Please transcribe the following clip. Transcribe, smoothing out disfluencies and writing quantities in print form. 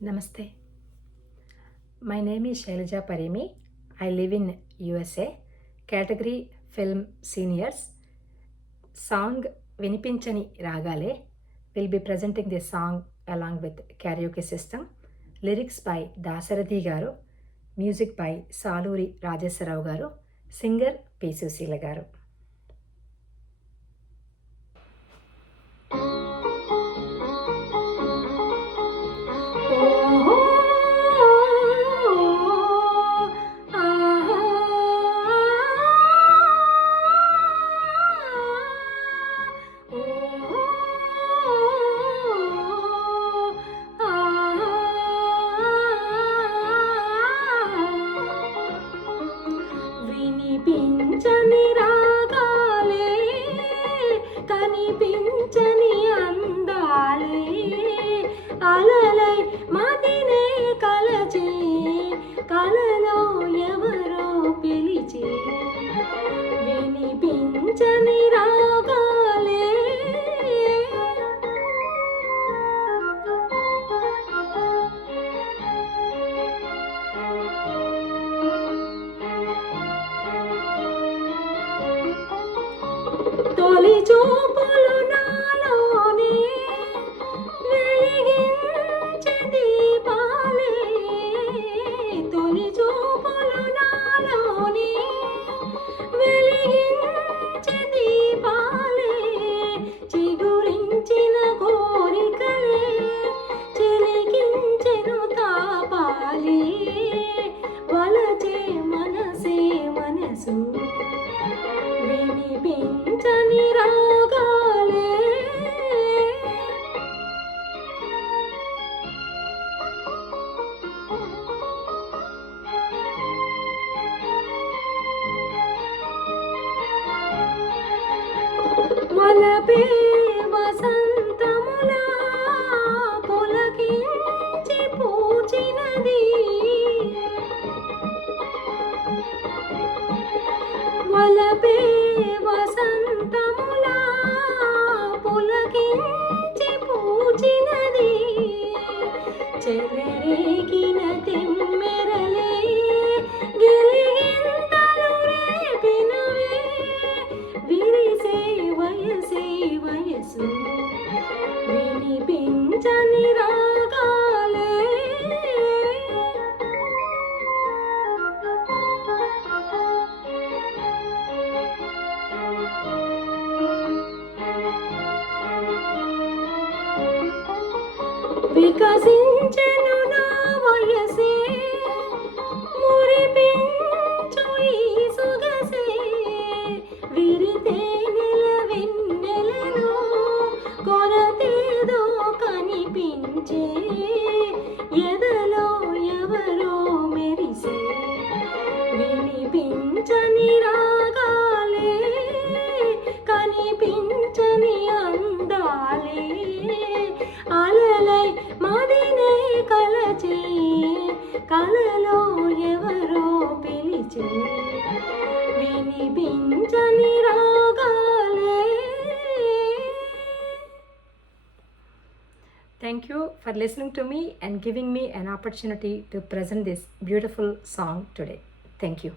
Namaste. My name is Shailaja Parimi. I live in USA. Category Film Seniors. Song Vinipinchani Ragale. Will be presenting this song along with karaoke system. Lyrics by Dasarathi Garu. Music by Saluri Rajeswarao Garu. Singer P. Susila Garu. వినిపించని రాగాలే కనిపించని అందాలే అలలై మదినే కలచే కలలో ఎవరో పిలిచే వినిపించని రాగాలే తొలి చూపులు నాలోనే వెలిగించే దీపాలే తొలి చూపులు నాలోనే వెలిగించే దీపాలే చిగురించిన కోరికలే చిలికించెను తాపాలే వలచే మనసే మనసు వినిపించని రాగాలే వలపే వసంతములా పులకించి పూచినది వలపే వసంతములా పులకించి పూచినది చెలరేగిన తెమ్మెరలే గిలిగింతలు రేపినవే విరిసే వయసే వయసు వినిపించని రాగాలే వికసించెను నా వయసే మురిపించు ఈ సొగసే విరితే వెన్నెలలో కొరతేదో కనిపించే ఎదలో ఎవరో మెరిసే వినిపించని రాగాలే కనిపించని అందాలే అలలై మదినే కలచే కలలో ఎవరో పిలిచే వినిపించని రాగాలే. Thank you for listening to me and giving me an opportunity to present this beautiful song today. Thank you.